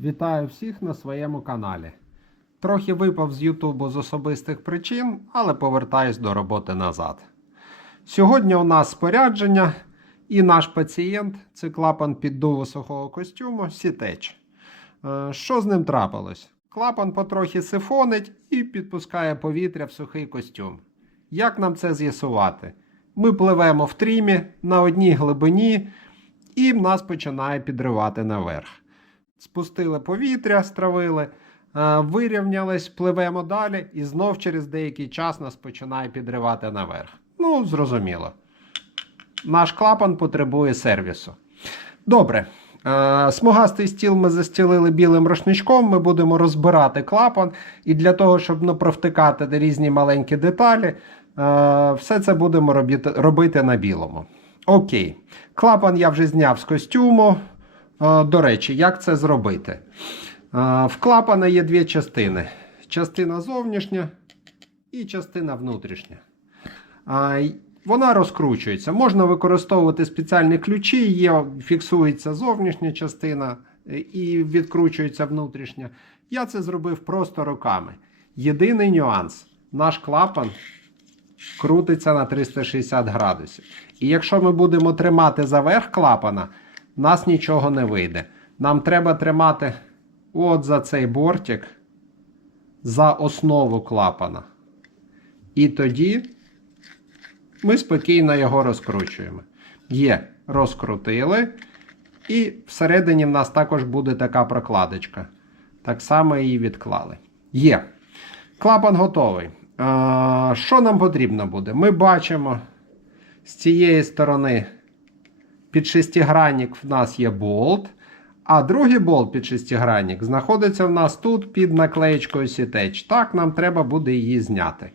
Вітаю всіх на своєму каналі. Трохи випав з Ютубу з особистих причин, але повертаюсь до роботи назад. Сьогодні у нас спорядження і наш пацієнт це клапан піддуву сухого костюму Сітеч. Е, Що з ним трапилось? Клапан потрохи сифонить і підпускає повітря в сухий костюм. Як нам це з'ясувати? Ми пливемо в трімі на одній глибині, і нас починає підривати наверх. Спустили повітря, стравили, е, вирівнялись, пливемо далі, і знов через деякий час нас починає підривати наверх. Ну, зрозуміло. Наш клапан потребує сервісу. Добре. Е, Смугастий стіл ми застілили білим рушничком. Ми будемо розбирати клапан. І для того, щоб не провтикати різні маленькі деталі, е, все це будемо робити, робити на білому. Окей. Клапан я вже зняв з костюму. Е, До речі, як це зробити? Е, В клапана є дві частини: частина зовнішня і частина внутрішня. Вона розкручується. Можна використовувати спеціальні ключі, є, фіксується зовнішня частина е, і відкручується внутрішня. Я це зробив просто руками. Єдиний нюанс: наш клапан крутиться на 360 градусів. І якщо ми будемо тримати за верх клапана, нас нічого не вийде. Нам треба тримати от за цей бортик за основу клапана. І тоді ми спокійно його розкручуємо. Є, розкрутили. І всередині в нас також буде така прокладочка. Так само її відклали. Є. Клапан готовий. А, що нам потрібно буде? Ми бачимо з цієї сторони під шестигранник в нас є болт. А другий болт під шестигранник знаходиться в нас тут під наклеєчкою Сітеч. Так, нам треба буде її зняти.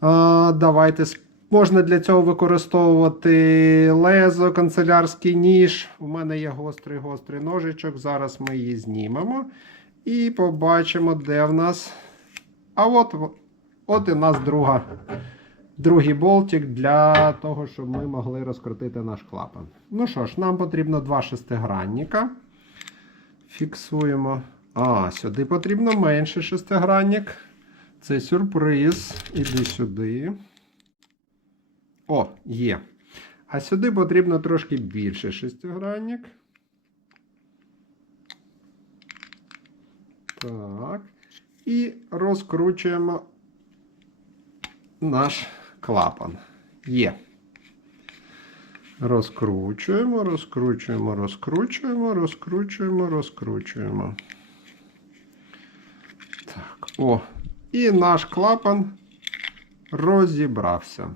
А, давайте Можна для цього використовувати лезо, канцелярський ніж. У мене є гострий гострий ножичок. Зараз ми її знімемо. І побачимо, де в нас. А от, от і в нас друга, другий болтик для того, щоб ми могли розкрутити наш клапан. Ну що ж, нам потрібно два шестигранника. Фіксуємо. А, сюди потрібно менше шестигранник. Це сюрприз. Іди сюди. О, є. А сюди потрібно трошки більше шестигранник. Так. І розкручуємо наш клапан. Є. Розкручуємо, розкручуємо, розкручуємо, розкручуємо, розкручуємо. Так, о. І наш клапан розібрався.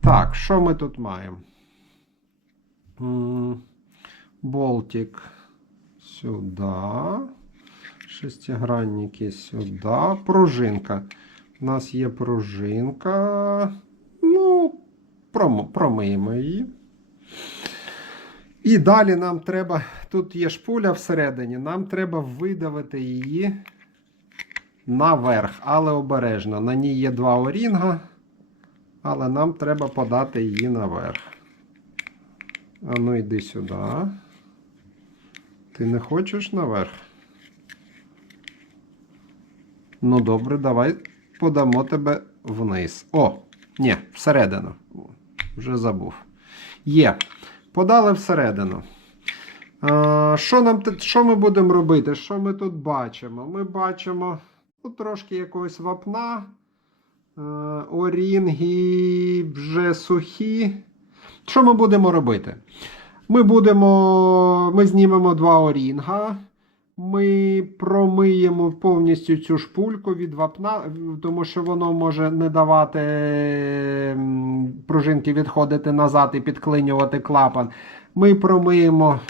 Так, що ми тут маємо? Болтик сюди. Шестигранники сюди. Пружинка. У нас є пружинка. Ну, промиємо її. І далі нам треба. Тут є шпуля всередині, нам треба видавити її наверх, але обережно. На ній є два орінга, але нам треба подати її наверх. А ну йди сюди. Ти не хочеш наверх? Ну добре, давай подамо тебе вниз. О, ні, всередину. Вже забув. Є. Подали всередину. А, що, нам, що ми будемо робити? Що ми тут бачимо? Ми бачимо ну, трошки якогось вапна. Е, Орінги вже сухі. Що ми будемо робити? Ми будемо. Ми знімемо два орінга. Ми промиємо повністю цю шпульку від вапна, тому що воно може не давати пружинки відходити назад і підклинювати клапан. Ми промиємо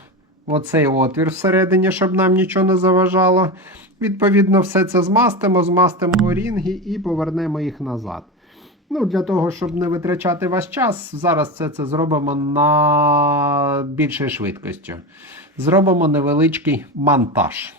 оцей отвір всередині, щоб нам нічого не заважало. Відповідно, все це змастимо, змастимо орінги і повернемо їх назад. Ну, Для того, щоб не витрачати ваш час, зараз це, це зробимо на більшою швидкістю. Зробимо невеличкий монтаж.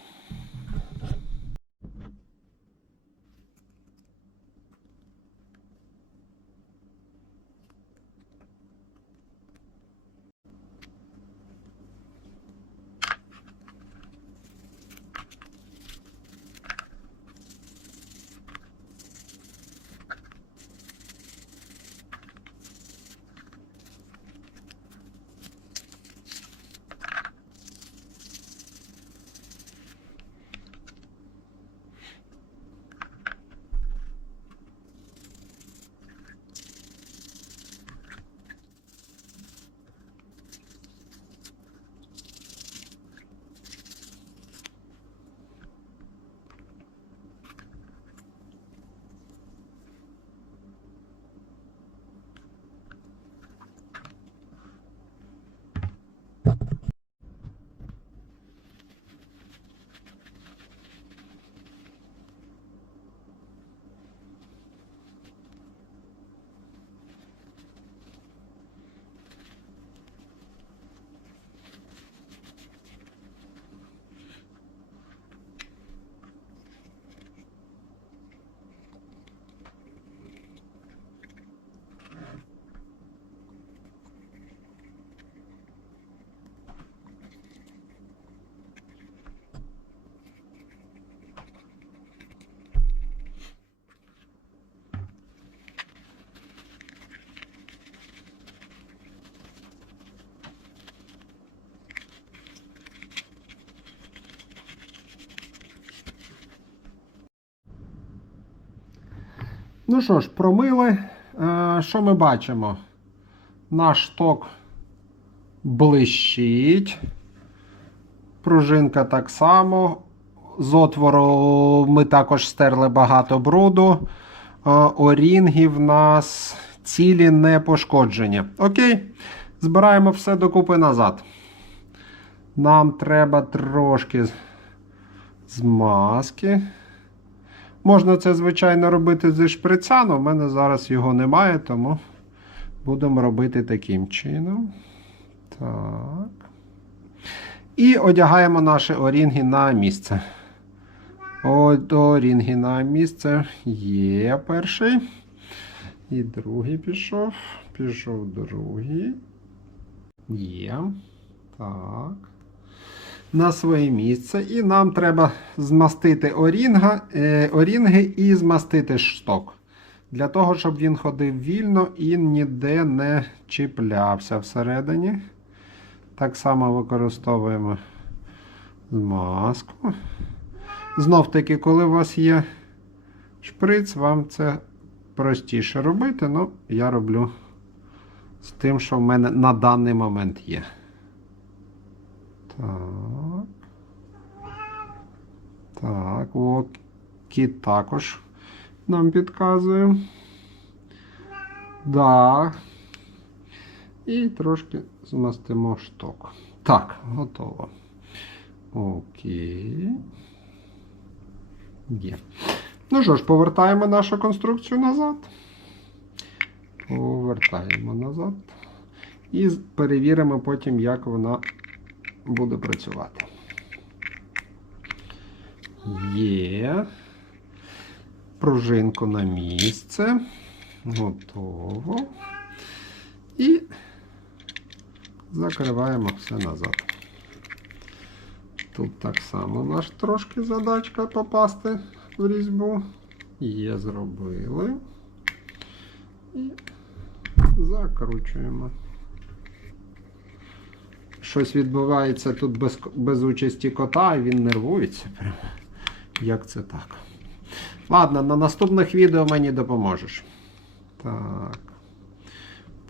Ну що ж, промили. Е, що ми бачимо? Наш шток блищить. Пружинка так само. З отвору ми також стерли багато бруду. Е, Орінги в нас цілі не пошкоджені. Окей, збираємо все докупи назад. Нам треба трошки змазки. Можна це, звичайно, робити зі шприца, але в мене зараз його немає, тому будемо робити таким чином. Так. І одягаємо наші орінги на місце. От орінги на місце є перший. І другий пішов. Пішов другий. Є. Так. На своє місце. І нам треба змастити орінга, е, орінги і змастити шток. Для того, щоб він ходив вільно і ніде не чіплявся всередині. Так само використовуємо змазку. Знов таки, коли у вас є шприц, вам це простіше робити, ну, я роблю з тим, що в мене на даний момент є. Так. Так, кіт також нам підказує. Да. І трошки змастимо шток. Так, готово. Окей. Є. Ну що ж, повертаємо нашу конструкцію назад. Повертаємо назад. І перевіримо потім, як вона буде працювати. Є. Пружинку на місце. Готово. І закриваємо все назад. Тут так само наш трошки задачка попасти в різьбу. Є, зробили. І закручуємо. Щось відбувається тут без, без участі кота, і він нервується. Прям. Як це так? Ладно, на наступних відео мені допоможеш. Так.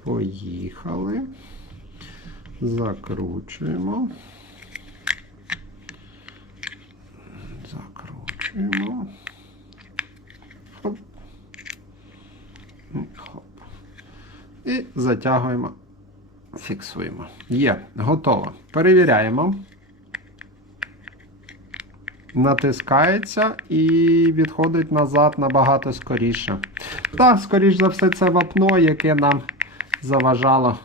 Поїхали. Закручуємо. Закручуємо. Хоп. Хоп. І затягуємо. Фіксуємо. Є, готово. Перевіряємо. Натискається і відходить назад набагато скоріше. Так, скоріш за все, це вапно, яке нам заважало,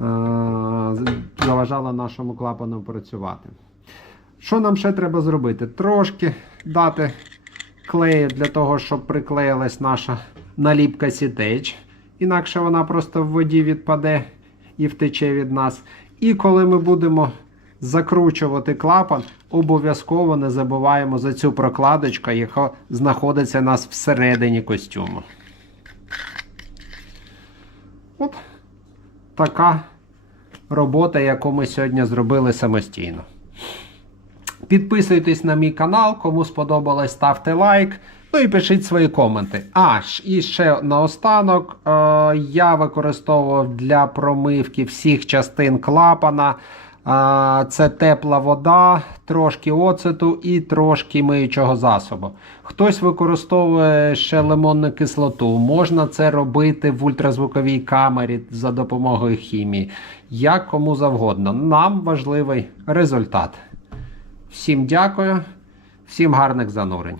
е- заважало нашому клапану працювати. Що нам ще треба зробити? Трошки дати клею для того, щоб приклеїлась наша наліпка сітеч. Інакше вона просто в воді відпаде і втече від нас. І коли ми будемо закручувати клапан, обов'язково не забуваємо за цю прокладочку, яка знаходиться у нас всередині костюму. От така робота, яку ми сьогодні зробили самостійно. Підписуйтесь на мій канал, кому сподобалось, ставте лайк. Ну і пишіть свої коменти. А, і ще наостанок, е, я використовував для промивки всіх частин клапана. Е, це тепла вода, трошки оцету і трошки миючого засобу. Хтось використовує ще лимонну кислоту. Можна це робити в ультразвуковій камері за допомогою хімії. Як кому завгодно. Нам важливий результат. Всім дякую, всім гарних занурень.